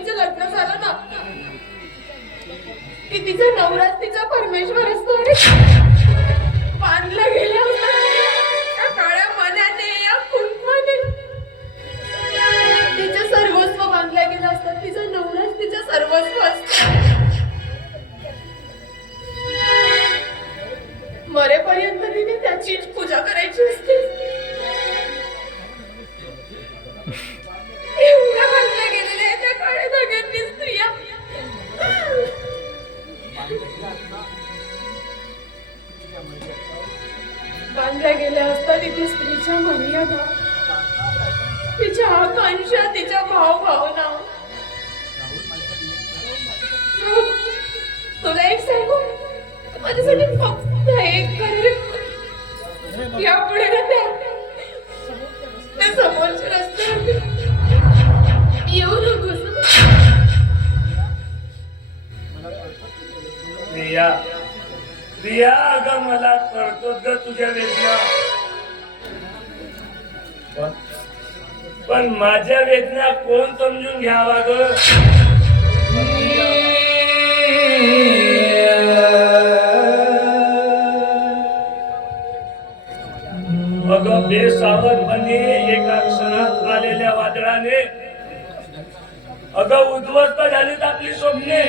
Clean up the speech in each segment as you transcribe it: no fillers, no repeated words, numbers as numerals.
बहिणीचं लग्न झालं ना की तिचा नवराच तिचा परमेश्वर असतो आणि बांधलं गेल्या या काळ्या मनाने या कुंकवाने तिचं सर्वस्व बांधल्या गेलं असतं. तिचा नवराच तिचं सर्वस्व असतं. मरेपर्यंत तिने त्याचीच पूजा करायची असते. एवढ्या बांधल्या गेलेल्या त्या काळ्या धाग्यांनी स्त्रिया बांधल्या गेल्या असतात. तिथे स्त्रीच्या मर्यादा, तिच्या आकांक्षा, तिच्या भावभावना. तुला एक सांगू, माझ्यासाठी फक्त एक कर, यापुढे ना त्या समोरच्या रस्त्यावरती येऊ नकोस. प्रिया, अगं मला कळतोच ग तुझ्या वेदना, पण माझ्या वेदना कोण समजून घ्यावा ग? अगं बेसावधपणे एका क्षणात आलेल्या वादळाने अगं उद्ध्वस्त झालीत आपली स्वप्ने.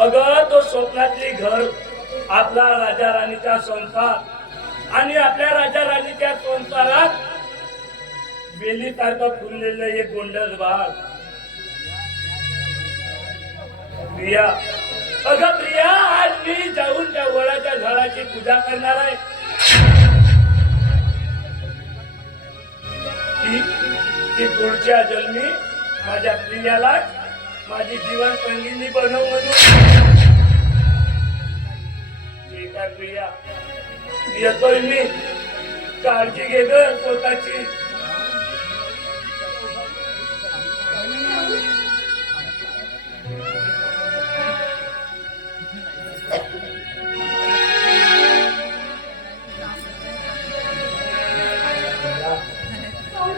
अगं तो स्वप्नातली घर, आपला राजा राणीचा संसार आणि आपल्या राजा राणीच्या संसारात वेलीसारखं फुललेलं एक गोंडस बाग. प्रिया, अगं प्रिया, आज मी जाऊन त्या वडाच्या झाडाची पूजा करणार आहे. ती पुढच्या जन्मी माझ्या प्रियाला माझी जीवन संगिनी बनव म्हणून. ठीक आहे प्रिया, येतोय मी. काळजी घे ग स्वतःची.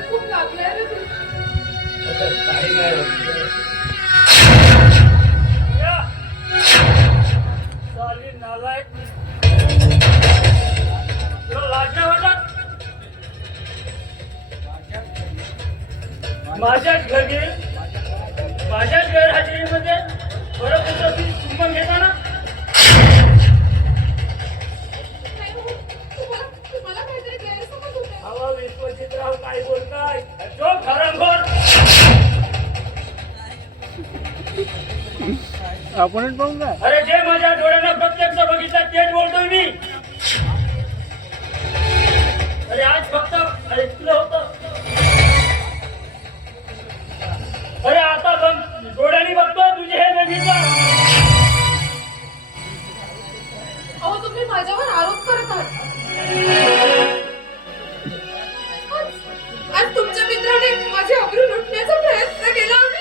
खूप लागलाय रे तू. काही नाही होत. नालायक, लाजण्या वाटत माझ्याच घरी, माझ्याच गैरहजेरीमध्ये परत चुंबन घेताना तुम्हाला काहीतरी गैरसमज होते. हवा विश्वजितराव काय बोलताय? जो खरंखोर आपणच पाहून का? अरे जे माझ्या डोळ्यानं प्रत्यक्ष बघितलं तेच बोलतोय मी. अरे आज फक्त ऐकलं होतं, अरे आता डोळ्यांनी बघतो तुझे हे बघितलं. अहो तुम्ही माझ्यावर आरोप करत आहात. आज तुमच्या मित्राने माझी आबरू लुटण्याचा प्रयत्न केला आणि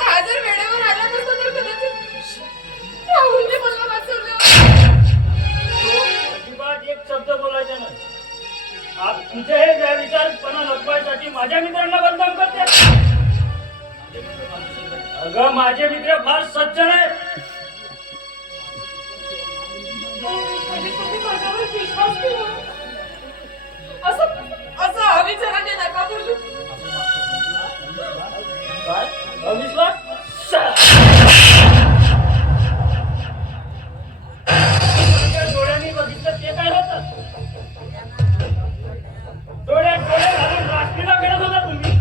हा जर वेळेवर आला नसता तर कदाचित राहुलने मला वाचवलं. अजिबात एक शब्द बोलायचा नाही. आज तुझे हे गैरविचारपणा लपवायसाठी माझ्या मित्रांना बदनाम करते. अगं माझे मित्र फार सज्जन आहेत. तुम्ही माझ्यावर विश्वास ठेवा. असं अविचाराने नका बोलू. काय अविश्वास? डोळ्यांनी बघितलं ते काय होतं? डोळ्यात डोळे घालून रात्रीला करत होता तुम्ही.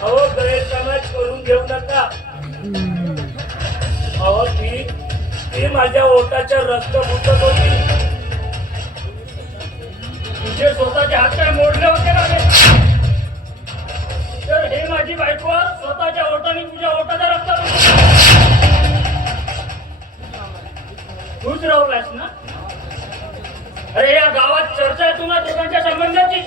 अहो गैरसमज करून घेऊ नका. अहो ती माझ्या ओठाच्या रक्त फुटत होती. तुझे स्वतःचे हात काय मोडले होते का रे? तर हे माझी बायको स्वतःच्या ओठाने तुझ्या ओठाचा रक्त तूच राहुलास ना? अरे या गावात चर्चा आहे तुला दोघांच्या संबंधाची.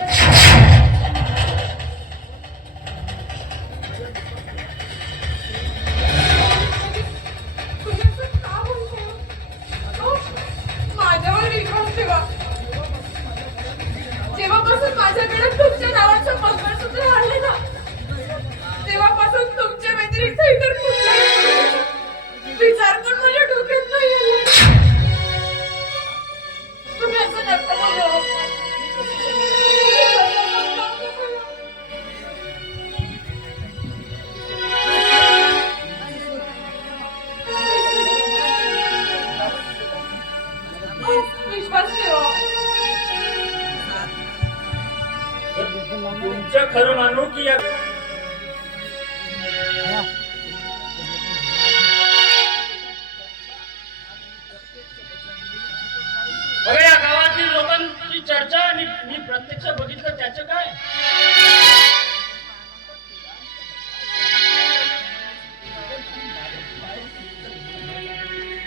अरे या गावातील लोकांची चर्चा आणि मी प्रत्यक्ष बघितलं त्याचं काय?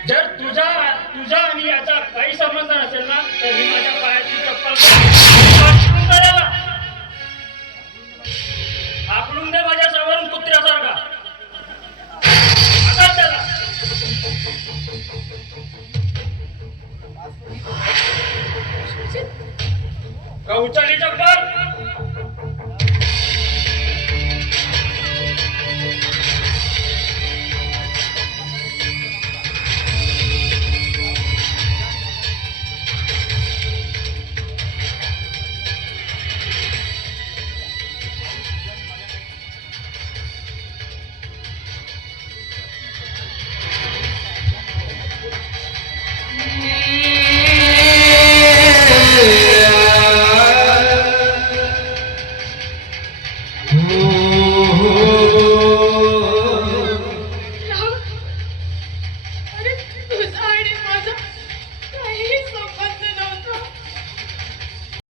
जर तुझा तुझा आणि याचा काही संबंध नसेल ना तर मी माझ्या पायाची चप्पल काढून दे याला. हाकलून दे माझ्या समोरून कुत्र्यासारखा. आता त्याला का उचलली चप्पल? Oh